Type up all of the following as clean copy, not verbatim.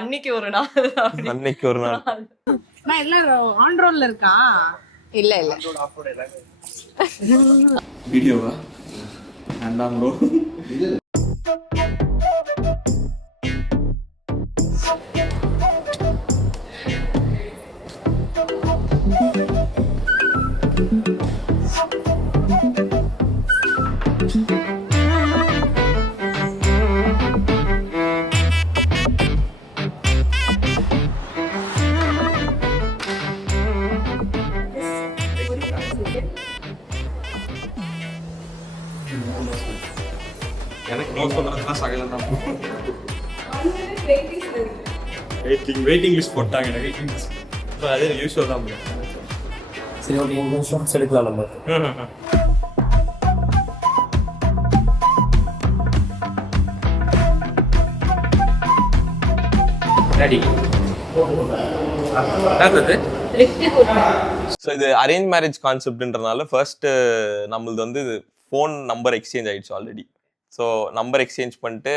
அன்னைக்கு ஒரு நாள் அன்னைக்கு ஒரு நாள் நான் எல்லாம் ஆன் ரோல்ல இருக்கா? இல்ல இல்ல வீடியோவா வேண்டாம் ப்ரோ. எனக்கு நோ சொல்றதுனா சகலம் தான். வெயிட்டிங் லிஸ்ட் போட்டாங்க எனக்கு. வெயிட்டிங் லிஸ்ட் அது யூஸ்வல் தான் ப்ரோ. சரி ஓகே, இந்த ஷார்ட்ஸ் எடுக்கலாம் நம்ம. ரெடி. என்னது? ஸோ இது அரேஞ்ச் மேரேஜ் கான்செப்ட்ன்றனால ஃபர்ஸ்ட் நம்மளது வந்து ஃபோன் நம்பர் எக்ஸ்சேஞ்ச் ஆயிடுச்சு ஆல்ரெடி. ஸோ நம்பர் எக்ஸ்சேஞ்ச் பண்ணிட்டு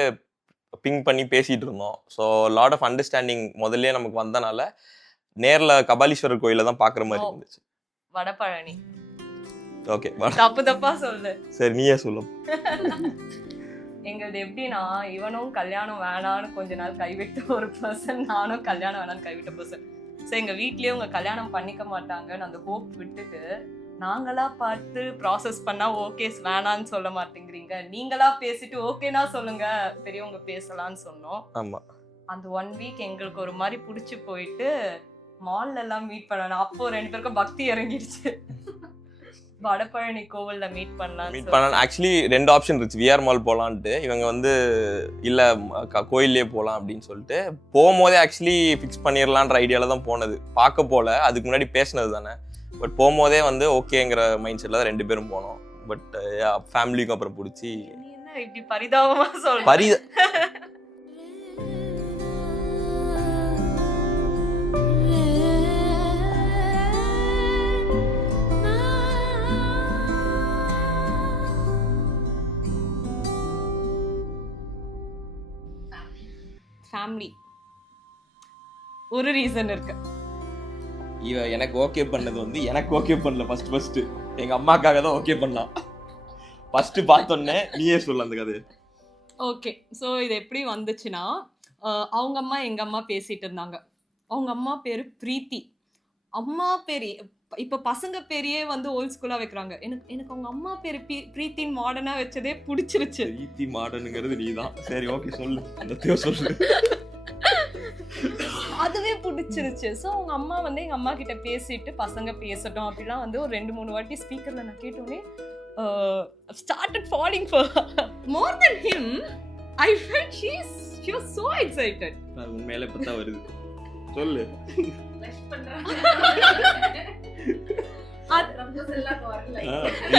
பிங் பண்ணி பேசிகிட்டு இருந்தோம். ஸோ லாட் ஆஃப் அண்டர்ஸ்டாண்டிங் முதல்ல நமக்கு வந்தனால நேரில் கபாலீஸ்வரர் கோயில தான் பார்க்குற மாதிரி இருந்துச்சு. வடபழனி. ஓகே, தப்பா சொல்லு. சரி நீயே சொல்லும். எங்களது எப்படின்னா, இவனும் கல்யாணம் வேணான்னு கொஞ்ச நாள் கைவிட்ட ஒரு பர்சன், நானும் கல்யாணம் வேணான்னு கைவிட்ட பர்சன். ஸோ எங்க வீட்லயே உங்க கல்யாணம் பண்ணிக்க மாட்டாங்கன்னு அந்த ஹோப் விட்டுட்டு நாங்களா பார்த்து ப்ராசஸ் பண்ணா ஓகே வேணான்னு சொல்ல மாட்டேங்கிறீங்க, நீங்களா பேசிட்டு ஓகேனா சொல்லுங்க பெரியவங்க பேசலாம்னு சொன்னோம். ஆமா, அந்த 1 வீக் எங்களுக்கு ஒரு மாதிரி பிடிச்சி போயிட்டு மால்ல எல்லாம் மீட் பண்ணணும். அப்போ 2 பேருக்கும் பக்தி இறங்கிடுச்சு. வடபழனி கோவில்ல மீட் பண்ணலாம். ஆக்சுவலி 2 ஆப்ஷன் இருந்துச்சு. விஆர் மால் போகலான்ட்டு, இவங்க வந்து இல்லை கோயிலே போகலாம் அப்படின்னு சொல்லிட்டு போகும்போதே ஆக்சுவலி ஃபிக்ஸ் பண்ணிடலான்ற ஐடியாவில் தான் போனது. பார்க்க போல, அதுக்கு முன்னாடி பேசினது தானே. பட் போகும்போதே வந்து ஓகேங்கிற மைண்ட் செட்டில் தான் 2 பேரும் போனோம். பட் ஃபேமிலிக்கும் அப்புறம் பிடிச்சி என்ன இப்படி பரிதாபமா சொல்ல. ஃபேமிலி ஒரு ரீசன் இருக்கு. இவ எனக்கு ஓகே பண்ணது வந்து எனக்கு ஓகே பண்ணல. ஃபர்ஸ்ட் எங்க அம்மாக்காக தான் ஓகே பண்ணலாம். ஃபர்ஸ்ட் பார்த்தோன்னே நீயே சொல்ல அந்த கதை. ஓகே, ஸோ இது எப்படி வந்துச்சுன்னா, அவங்க அம்மா எங்க அம்மா பேசிட்டு இருந்தாங்க. அவங்க அம்மா பேரு பிரீத்தி. அம்மா பேரு இப்போ பசங்க பேரையே வந்து ஓல்ட் ஸ்கூலா வைக்கிறாங்க. எனக்கு அவங்க அம்மா பேரு பிரீத்தின் மாடர்னா வச்சதே பிடிச்சிருச்சு. பிரீத்தி மாடர்னுங்கிறது நீதான். சரி ஓகே சொல்லு, அந்த சொல்லு. அதுவே பிடிச்சிருச்சு. ஸோ அவங்க அம்மா வந்து எங்க அம்மா கிட்ட பேசிட்டு பசங்க பேசட்டும் அப்படிலாம் வந்து ஒரு 2-3 வாட்டி ஸ்பீக்கர்ல நான் கேட்டோன்னே started falling for more than him. I felt she was so excited. உண்மையிலே இப்பதான் வருது. சொல்லு.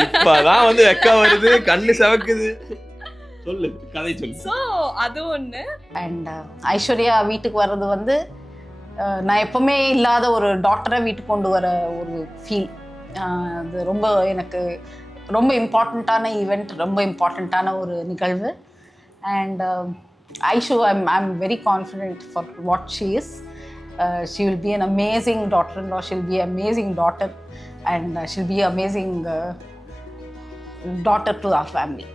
இப்பதான் வந்து வெக்க வருது, கண்ணு சவக்குது. சொல்லு, கதை சொல்லு. சோ அது ஒண்ணு. அண்ட் ஐஸ்வர்யா வீட்டுக்கு வர்றது வந்து நான் எப்பவுமே இல்லாத ஒரு டாக்டரை வீட்டுக்கு கொண்டு வர ஒரு ஃபீல். அது ரொம்ப எனக்கு ரொம்ப இம்பார்ட்டண்ட்டான ஈவெண்ட், ரொம்ப இம்பார்ட்டண்ட்டான ஒரு நிகழ்வு. And Aishu, I'm very confident for what she is. She will be an amazing daughter-in-law. She'll be an amazing daughter, and she'll be an amazing daughter to our family.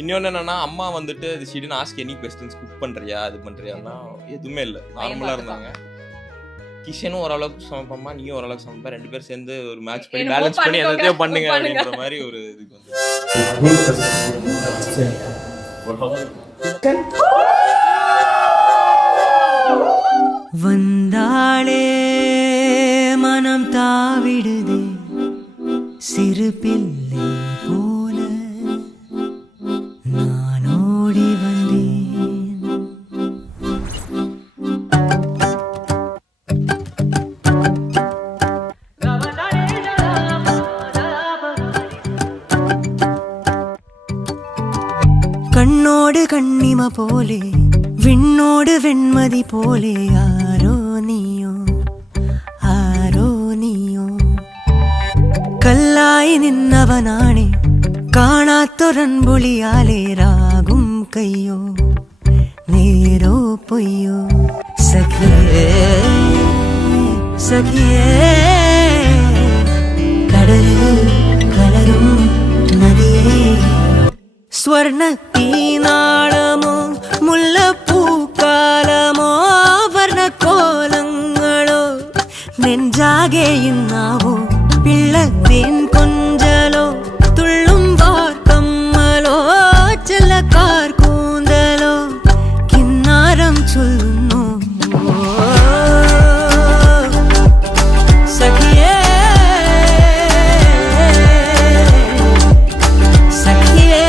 இன்னொன்று என்னன்னா, அம்மா வந்துட்டு she didn't ask any questions. Cook பண்றியா, அது பண்றியான்னா எதுவுமே இல்லை, நார்மலா இருந்தாங்க. கிச்சனும் ஓரளவுக்கு சமைப்பம்மா, நீயும் ஓரளவுக்கு சமைப்பா, 2 பேரும் சேர்ந்து ஒரு மேட்ச் பண்ணி பேலன்ஸ் பண்ணி எல்லாத்தையும் பண்ணுங்க அப்படின்ற மாதிரி ஒரு இதுக்கு வந்து வந்தாளே மனம் தாவிடுதே சிறு பிள்ளை போல நான் ஓடி வந்தேன். கண்ணோடு கண்ணிம போலே விண்ணோடு வெண்மதி போலே ஆரோ நீயோ கல்லாய் நின்னவனானே കാണാത്തൊരൻപൊളിയാലേ രാഗും കയ്യോ നേരോ പൊയ്യോ സഖി சகியே கடலில் கலரும் நதியே ஸ்வர்ணத்தீனாளமோ முல்லப்பூக்காலமோ வர்ண கோலங்களோ நெஞ்சாகே இன்னாவோ பிள்ளத்தின் கொஞ்சலோ துள்ளும் வார்க்கம்மலோ செல்லக்கார் கூந்தலோ கின்னாரம் சொல்லுன்னோ சகியே சகியே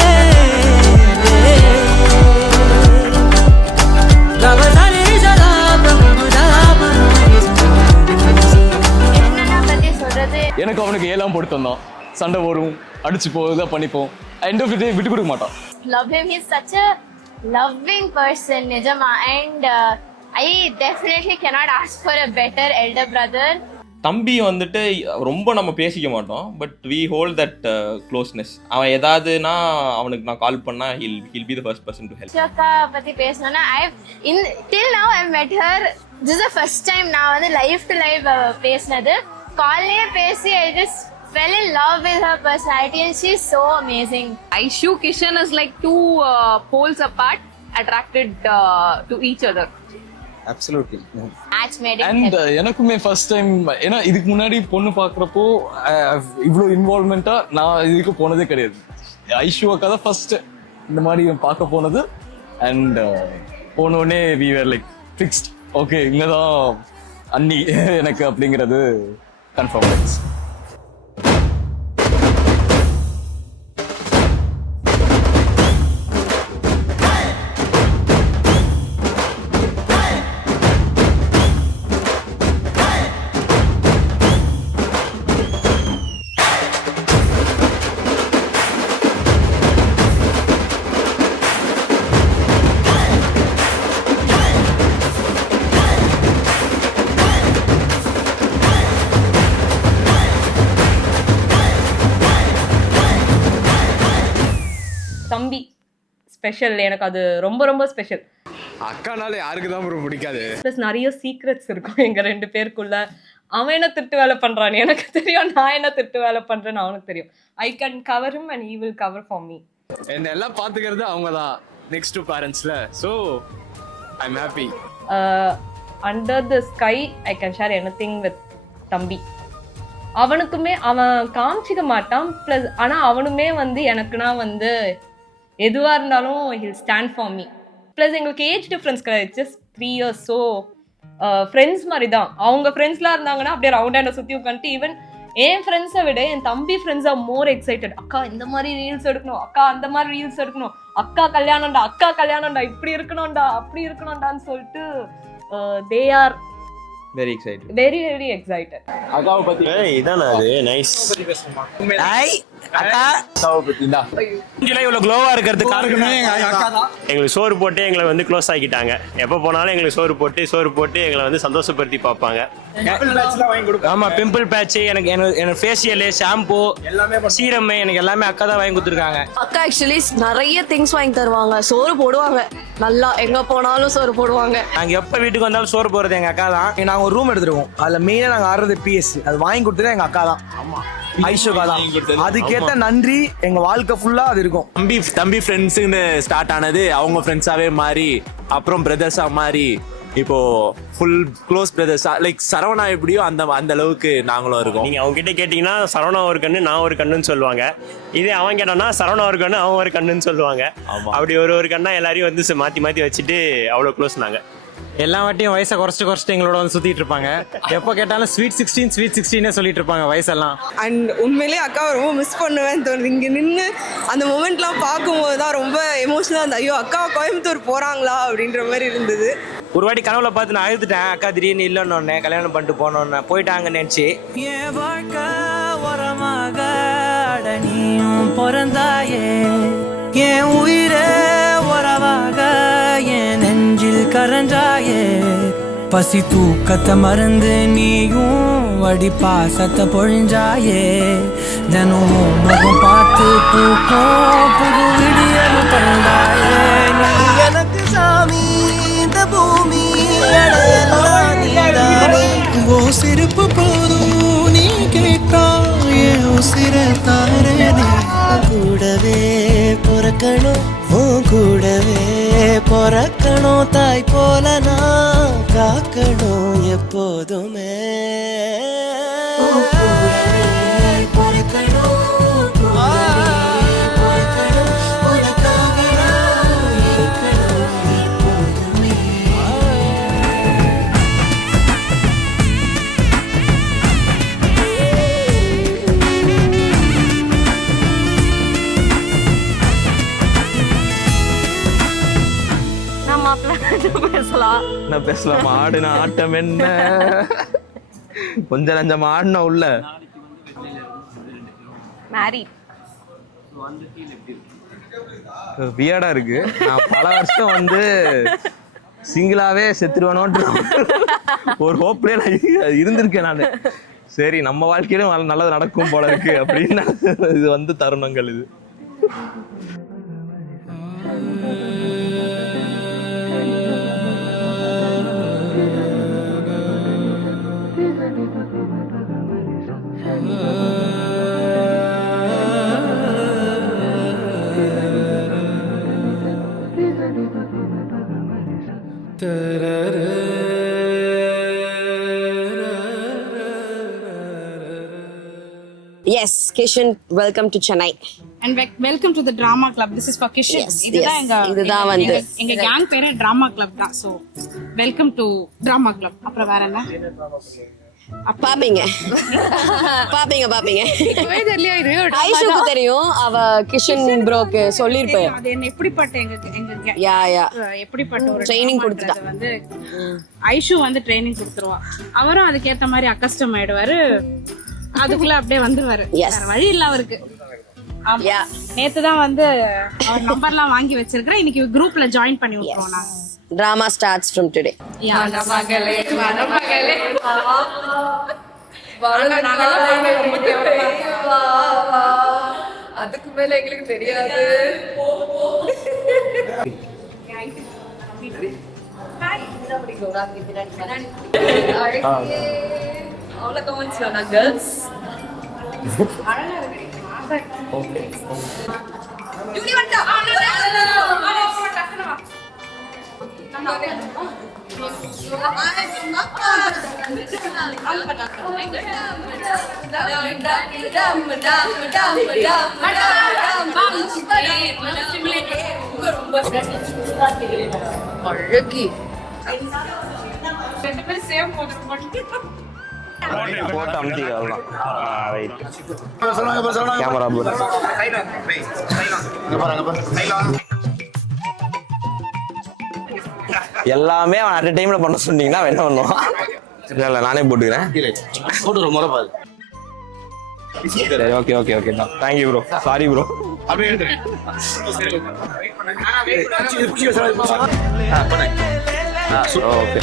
எனக்கு அவனுக்கு ஏலாம் போட்டு தந்தான் சண்டை வரும் அடிச்சு போதான் பண்ணிப்போம் எண்ட் ஆஃப் தி டே விட்டு கொடுக்க மாட்டான் Love him. He's such a loving person, Nijama, and I definitely cannot ask for a better elder brother. தம்பி வந்துட்டு ரொம்ப நம்ம பேசிக்க மாட்டோம், but we hold that closeness. அவன் ஏதாவதுனா அவனுக்கு நான் கால் பண்ணா he'll be the first person to help. Shaka பத்தி பேசணும்னா till now I've met her. This is the first time நான் வந்து live to live பேசினது. கால்லே பேசி I just fell in love with her personality and she's so amazing. Aishu Kishan is like two poles apart, attracted to each other. Absolutely. Match made in and heaven. எனக்குமே first time, ஏன்னா இதுக்கு முன்னாடி பொண்ணு பார்க்குறப்போ இவ்வளோ இன்வால்மெண்ட்டாக நான் இதுக்கு போனதே கிடையாது. ஐஷு அக்கா தான் ஃபர்ஸ்ட் இந்த மாதிரி பார்க்க போனது. அண்ட் போனோடனே we were like fixed, okay இங்கே தான் அன்னி எனக்கு அப்படிங்கிறது கன்ஃபார்ம் ஆயிடுச்சு. தம்பி ஸ்பெஷல், எனக்கு அது ரொம்ப ரொம்ப ஸ்பெஷல். அக்கானால யாருக்கு தான் ப்ரோ பிடிக்காது. ப்ளஸ் நிறைய சீக்ரெட்ஸ் இருக்கும் எங்க ரெண்டு பேருக்குள்ள. அவன் என்ன திட்டு வேலை பண்றான்னு எனக்கு தெரியும், நான் என்ன திட்டு வேலை பண்றேன்னு அவனுக்கு தெரியும். I can cover him and he will cover for me. என்ன எல்லாம் பாத்துக்கிறது அவங்க தான் நெக்ஸ்ட் டு பேரண்ட்ஸ்ல. So I am happy. Under the sky I can share anything with தம்பி. அவனுக்குமே அவன் காமிச்சிக்க மாட்டான், ப்ளஸ் ஆனால் அவனுமே வந்து எனக்குன்னா வந்து எதுவாக இருந்தாலும் he'll stand for me. Plus எங்களுக்கு ஏஜ் டிஃப்ரென்ஸ் கிடையாது, ஜஸ்ட் 3 years. ஸோ ஃப்ரெண்ட்ஸ் மாதிரி தான். அவங்க ஃப்ரெண்ட்ஸ்லாம் இருந்தாங்கன்னா அப்படியே ரவுண்ட் ஹேண்டை சுற்றி உட்காந்துட்டு, ஈவன் என் ஃப்ரெண்ட்ஸை விட என் தம்பி ஃப்ரெண்ட்ஸ் ஆர் மோர் எக்ஸைட்டட். அக்கா இந்த மாதிரி ரீல்ஸ் எடுக்கணும், அக்கா அந்த மாதிரி ரீல்ஸ் எடுக்கணும், அக்கா கல்யாணம்டா, அக்கா கல்யாணம்டா, இப்படி இருக்கணும்டா, அப்படி இருக்கணும்டான்னு சொல்லிட்டு they are very excited, very very excited. அக்காவை பத்தி இதானே அது நைஸ். அக்கா அக்காவை பத்தி தான் இவ்வளவு க்ளோவா இருக்கிறது காரணமே அக்கா தான். எங்களுக்கு சோறு போட்டு எங்களை வந்து க்ளோஸ் ஆக்கிட்டாங்க. எப்போ போனாலும் எங்களுக்கு சோறு போட்டு எங்களை வந்து சந்தோஷப்படுத்தி பார்ப்பாங்க. ஆமா, பிம்பிள் பேட்ச், எனக்கு ஃபேஷியல், ஷாம்பு, சீரம், எனக்கு எல்லாமே அக்கா தான் வாங்கி கொடுத்துருக்காங்க. அக்கா ஆக்சுவலி நிறைய திங்ஸ் வாங்கி தருவாங்க, சோறு போடுவாங்க, நல்லா எங்க போனாலும் சோறு போடுவாங்க. நாங்க எப்ப வீட்டுக்கு வந்தாலும் சோறு போடுறது எங்க அக்கா தான். நாங்க ஒரு ரூம் எடுத்துருவோம், அதுல மெயினா நாங்க ஆடுறது PS, அது வாங்கி கொடுத்தது எங்க அக்கா தான். ஐஷோகா தான். அதுக்கேத்த நன்றி எங்க வாழ்க்கை ஃபுல்லா அது இருக்கும். தம்பி ஃப்ரெண்ட்ஸுன்னு ஸ்டார்ட் ஆனது அவங்க ஃப்ரெண்ட்ஸாவே மாறி அப்புறம் பிரதர்ஸா மாறி இப்போ ஃபுல் க்ளோஸ் பிரதர்ஸா, லைக் சரவணா எப்படியோ அந்த அளவுக்கு நாங்களும் இருக்கோம். நீங்க அவங்க கிட்ட கேட்டீங்கன்னா சரவணா ஒரு கண்ணு நான் ஒரு கண்ணுன்னு சொல்லுவாங்க. இதே அவன் கேட்டானா சரவணா ஒரு கண்ணு அவன் ஒரு கண்ணுன்னு சொல்லுவாங்க. அப்படி ஒரு கண்ணா எல்லாரையும் வந்து மாத்தி வச்சுட்டு அவ்வளோ க்ளோஸ் நாங்க. எல்லா வாட்டியும் வயசை குறைச்சிட்டு எங்களோட வந்து சுத்திட்டு இருப்பாங்க. எப்போ கேட்டாலும் ஸ்வீட் 16 சொல்லிட்டு இருப்பாங்க வயசெல்லாம். அண்ட் உண்மையிலேயே அக்காவை ரொம்ப மிஸ் பண்ணுவேன்னு தோணுது. இங்கே நின்று அந்த மூமெண்ட்லாம் பார்க்கும்போது தான் ரொம்ப எமோஷனலாக இருந்தது. ஐயோ அக்கா கோயம்புத்தூர் போகிறாங்களா அப்படின்ற மாதிரி இருந்தது. ஒரு வாட்டி கனவுல பார்த்து நான் அழுதுட்டேன். அக்கா திடீர்னு இல்லைன்னு கல்யாணம் பண்ணிட்டு போனோன்னு போயிட்டாங்க நினைச்சு. என் வாழ்க்கை உரமாக நீயும் பிறந்தாயே, என் உயிரே உறவாக என் நெஞ்சில் கரஞ்சாயே, பசி தூக்கத்தை மறந்து நீயும் அடி பாசத்தை பொழிஞ்சாயே, தினம் முகம் பார்த்து தூக்கம் புது விடியலும் தந்தாயே. நீ எனக்கு சாமி, இந்த பூமி அடையலாம் நீதானே. சிரிப்பு போதும் நீ கேட்டா என் உசிர தாரனே கூடவே பொறக்கணும் உன் கூடவே பொறக்கணும் தாய் போல நான் காக்கணும் எப்போதுமே நான் பேசலாம் ஆடுன ஆட்டம் என்ன கொஞ்சம் நஞ்சம் ஆடின உள்ள வியர்டா இருக்கு. நான் பல வருஷம் வந்து சிங்கிளாவே செத்துருவானோன்ற ஒரு ஹோப்லயே நான் இருந்திருக்கேன் நான். சரி நம்ம வாழ்க்கையிலும் நல்லது நடக்கும் போல இருக்கு அப்படின்னு இது வந்து தருணங்கள் இது. Yes, Kishan, welcome to Chennai. And welcome to the Drama Club. This is for Kishan. இதுதான் வந்து எங்க gang பேரே Drama Club தான். So welcome to Drama Club. அப்புறம் வேற என்ன? பாப்பீங்க ஐஷுக்கு தெரியும். அவ கிஷன் ப்ரோக்கு சொல்லிருப்பேன். அது என்ன எப்படிப்பட்ட எங்க எப்படிப்பட்ட ஒரு ட்ரைனிங் கொடுத்துட்டா வந்து ஐஷு வந்து ட்ரைனிங் கொடுத்துருவா. அவரும் அதுக்கேத்த மாதிரி அக்கஸ்டம் ஆயிடுவாரு. அதுக்குள்ள அப்படியே வந்துருவாரு. வேற வழி இல்ல அவருக்கு. நேத்துதான் வந்து அவர் நம்பர்லாம் வாங்கி வச்சிருக்கிறேன். இன்னைக்கு குரூப்ல ஜாயின் பண்ணி விட்டுருவோம் நாங்க. Drama starts from today. அதுக்கு மேல எங்களுக்கு தெரியாது. அவ்வளவு கமெண்ட்ஸ் வேணா கேர்ள்ஸ். அழகி ரெண்டு பேரும் சேம் போட்டு அமுத்திக்கலாம். கேமரா எல்லாமே அவன் அட் டைம்ல பண்ண சொன்னீங்கன்னா என்ன பண்ணுவான்? இல்ல நானே போட்டுக்கிறேன். சரி okay okay okay thank you bro. Sorry bro. Okay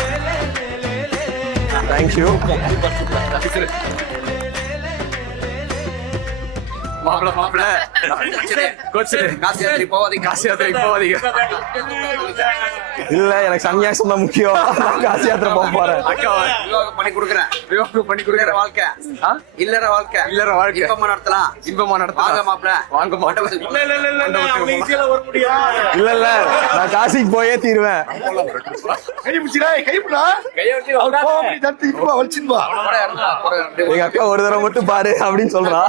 thank you. இல்ல எனக்கு சன்னியாசம் தான் முக்கியம். காசி யாத்திரை போக போறேன். இல்ல இல்ல நான் காசிக்கு போயே தீருவேன். எங்க அக்கா ஒரு தடவை மட்டும் பாரு அப்படின்னு சொல்றா.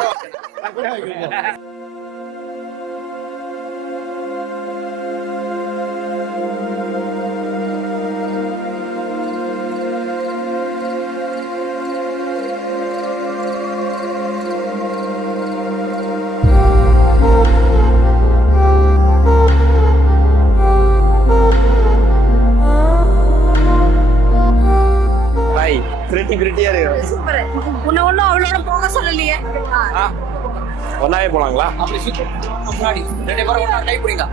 ஒன்னாவே போலாங்களா? கை பிடிங்க.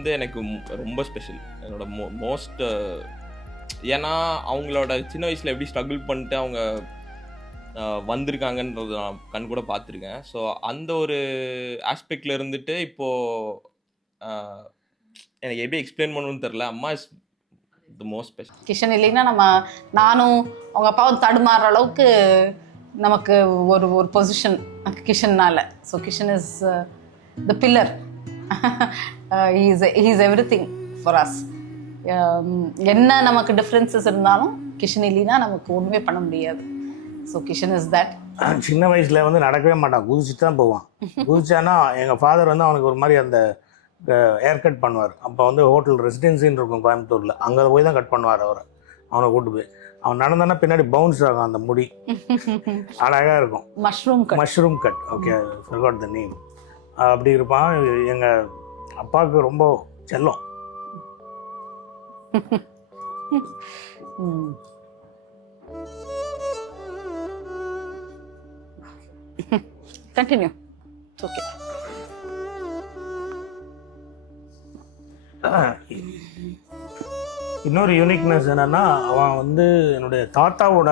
வந்து எனக்கு ரொம்ப ஸ்பெஷல். என்னோட மோஸ்ட் ஏன்னா அவங்களோட சின்ன வயசில் எப்படி ஸ்ட்ரகிள் பண்ணிட்டு அவங்க வந்திருக்காங்கன்றது நான் கண் கூட பார்த்துருக்கேன். ஸோ அந்த ஒரு ஆஸ்பெக்டில் இருந்துட்டு இப்போது எனக்கு எப்படி எக்ஸ்பிளைன் பண்ணணும்னு தெரில. அம்மா is the most special. Kishan இல்லைன்னா நானும் அவங்க அப்பாவும் தடுமாறுற அளவுக்கு நமக்கு ஒரு பொசிஷன் கிஷன்னால. So Kishan is the pillar. He's everything for us. என்ன நமக்கு டிஃப்ரென்சஸ் இருந்தாலும் கிஷன் இல்லைன்னா நமக்கு ஒன்றுமே பண்ண முடியாது. So Kishan is that. சின்ன வயசில் வந்து நடக்கவே மாட்டான், குதிச்சுட்டு தான் போவான். குதிச்சானா எங்கள் ஃபாதர் வந்து அவனுக்கு ஒரு மாதிரி அந்த ஹேர் கட் பண்ணுவார். அப்போ வந்து ஹோட்டல் ரெசிடென்சின்னு இருக்கும் கோயம்புத்தூரில், அங்கே போய் தான் கட் பண்ணுவார் அவனை கூட்டு போய். அவன் நடந்தானா பின்னாடி பவுன்ஸ் ஆகும் அந்த முடி, அழகாக இருக்கும். Mushroom cut. Okay, forgot the name. அப்படி இருப்பான். எங்கள் அப்பாவுக்கு ரொம்ப செல்லம். Continue. It's okay. இன்னொரு யூனிக்னஸ் என்னன்னா, அவன் வந்து என்னுடைய தாத்தாவோட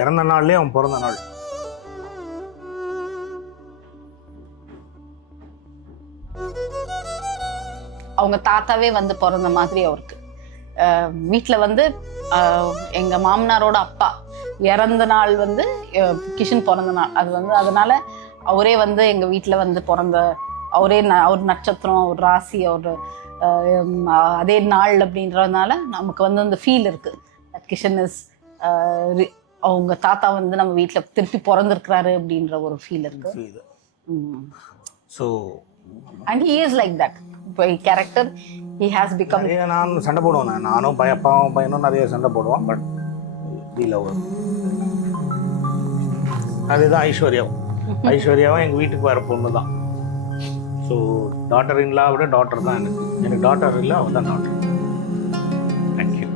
இறந்த நாள்லேயே அவன் பிறந்த நாள். அவங்க தாத்தாவே வந்து பிறந்த மாதிரி அவருக்கு. வீட்டில் வந்து எங்கள் மாமனாரோட அப்பா இறந்த நாள் வந்து கிஷன் பிறந்த நாள். அது வந்து அதனால அவரே வந்து எங்கள் வீட்டில் வந்து பிறந்த அவர் நட்சத்திரம், அவர் ராசி, அவர் அதே நாள் அப்படின்றதுனால நமக்கு வந்து அந்த ஃபீல் இருக்குது. கிஷன் இஸ் அவங்க தாத்தா வந்து நம்ம வீட்டில் திருப்பி பிறந்திருக்கிறாரு அப்படின்ற ஒரு ஃபீல் இருக்குது. So and he is like that. இப்போ கேரக்டர் ஹி ஹாஸ் பிகம். நான் சண்டை போடுவேன், நானும் அப்பாவும் பையனும் நிறைய சண்டை போடுவான். But we love her. அதுதான் ஐஸ்வர்யாவும் எங்கள் வீட்டுக்கு வர பொண்ணு தான். ஸோ டாட்டர் இன்லா விட டாட்டர் தான் எனக்கு டாட்டர் இல்லை, அவள் தான் டாட்டர். தேங்க்யூ.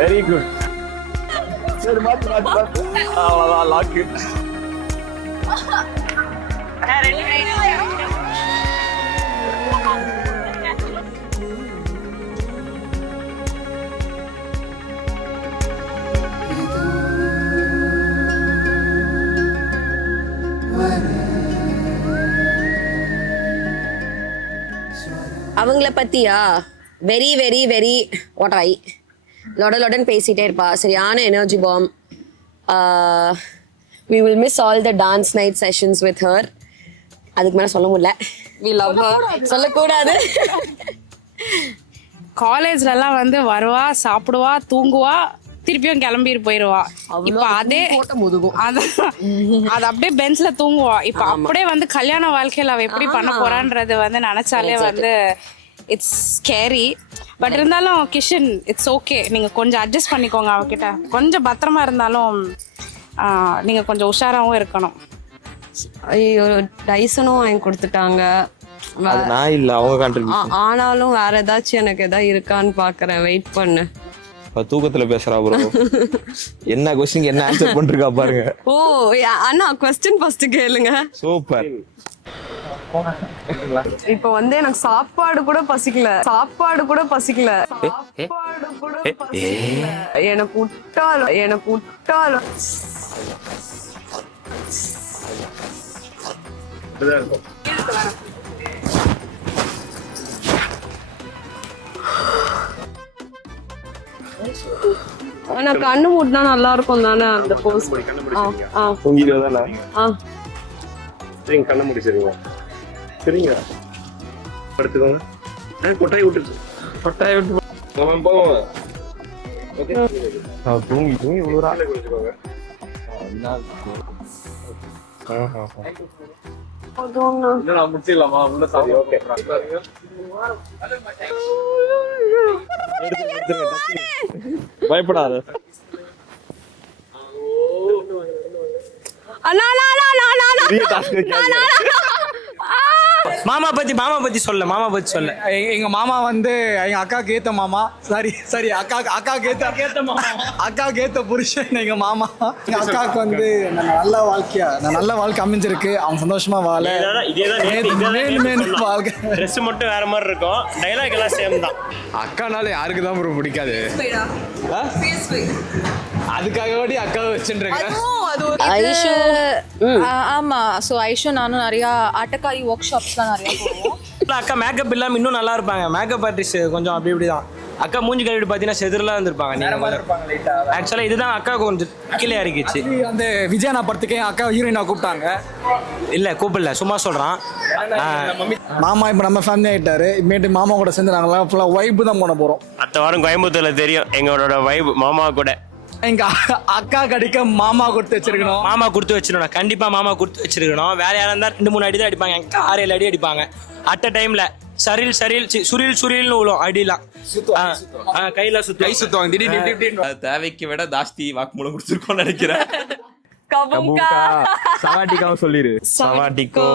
Very good. சரி, மாத்து அவ்வளோதான் லாக்கு. அவங்கள பத்தியா வெரி வெரி வெரி ஒட்டாய் லொடன் பேசிட்டே இருப்பா. சரியான energy bomb. we will miss all the dance night sessions with her. அதுக்கு மேல சொல்ல முடியல. we love her. சொல்லக்கூடாது. காலேஜ்லலாம் வந்து வருவா, சாப்பிடுவா, தூங்குவா, திருப்பியும் கிளம்பிட்டு போயிடுவா. இப்ப அதே அது அப்படியே பெஞ்ச்ல தூங்குவா. இப்ப அப்படியே வந்து கல்யாண வாழ்க்கையில அவ எப்படி பண்ண போறான்றது வந்து நினைச்சாலே வந்து இட்ஸ் ஸ்கேரி. பட் இருந்தாலும் கிஷன் இட்ஸ் ஓகே. நீங்க கொஞ்சம் அட்ஜஸ்ட் பண்ணிக்கோங்க அவகிட்ட. கொஞ்சம் பத்திரமா இருந்தாலும் நீங்க கொஞ்சம் உஷாராவும் இருக்கணும். ஐயோ, டைசனும் வாங்கி கொடுத்துட்டாங்க. ஆனாலும் வேற ஏதாச்சும் எனக்கு ஏதாவது இருக்கான்னு பாக்குறேன். வெயிட் பண்ணு. தூக்கத்துல பேசுறா ப்ரோ. என்ன क्वेश्चन என்ன ஆன்சர் பண்ணிருக்கா பாருங்க. ஓ அண்ணா, क्वेश्चन ஃபர்ஸ்ட் கேளுங்க. சூப்பர். இப்போ வந்து எனக்கு சாப்பாடு கூட பசிக்கல எனக்கு விட்டால் ஆனா கண்ணு மூடினா நல்லா இருக்கும் தானே அந்த போஸ். சரிங்க, கண்ணை மூடி. சரிங்க சரிங்க, படுத்துக்கோங்க. கொட்டாய் விட்டு போவோம். தூங்கி தூங்கி விழுறா. முடிச்சிடலாமா? பயப்படாத. மாமா பத்தி சொல்ல எங்க மாமா வந்து எங்க அக்காவுக்கு ஏத்த மாமா. சரி அக்காவுக்கு ஏத்த புருஷன் எங்க மாமா. எங்க அக்காவுக்கு வந்து நல்ல வாழ்க்கை அமைஞ்சிருக்கு. அவங்க சந்தோஷமா வாழ. வாழ்க்கை ட்ரெஸ் மட்டும் வேற மாதிரி இருக்கும், டைலாக் எல்லாம் சேம் தான். அக்கானால யாருக்கு தான் ப்ரோ பிடிக்காது? அதுக்காக அக்காவை வச்சுருக்கேன். ஐஷு ஆமா. ஸோ ஐஷு நானும் நிறையா ஆட்டக்காரி ஒர்க் ஷாப்ஸ்லாம் நிறையா போவோம். அக்கா மேக்கப் இல்லாமல் இன்னும் நல்லா இருப்பாங்க. மேக்கப் ஆர்டிஸ்ட் கொஞ்சம் அப்படி இப்படி தான். அக்கா மூஞ்சி கழுவிட்டு பார்த்தீங்கன்னா செதுரெலாம் இருந்திருப்பாங்க. நீங்கள் ஆக்சுவலாக இதுதான் அக்கா கொஞ்சம் கீழே இறக்கிச்சு. அந்த விஜயனா படத்துக்கு அக்கா ஹீரோயினா கூப்பிட்டாங்க. இல்லை கூப்பிடல, சும்மா சொல்கிறான். மாமா இப்போ நம்ம ஃபேமிலி ஆகிட்டாரு. இனிமேட்டு மாமா கூட சேர்ந்து நாங்களாம் ஃபுல்லாக வைப்பு தான் போன போகிறோம். அடுத்த வாரம் கோயம்புத்தூரில் தெரியும் எங்களோட வைப். மாமா கூட எங்க அக்கா கடிக்க மாமா கொடுத்து வச்சிருக்கணும். கண்டிப்பா மாமா கொடுத்து வச்சிருக்கணும். வேற யாரா இருந்தா 2-3 அடி தான் அடிப்பாங்க. எங்க 6-7 அடி அடிப்பாங்க அட் அ டைம்ல. சுரில்னு விழும் அடிலாம். கையில கை சுத்துவாங்க திடீர்னு. தேவைக்கு விட ஜாஸ்தி வாக்குமூலம் கொடுத்துருக்கோம்னு நினைக்கிறேன். கபுங்கா சவாட்டிக்காவும் சொல்லிரு. சவாட்டிக்கோ.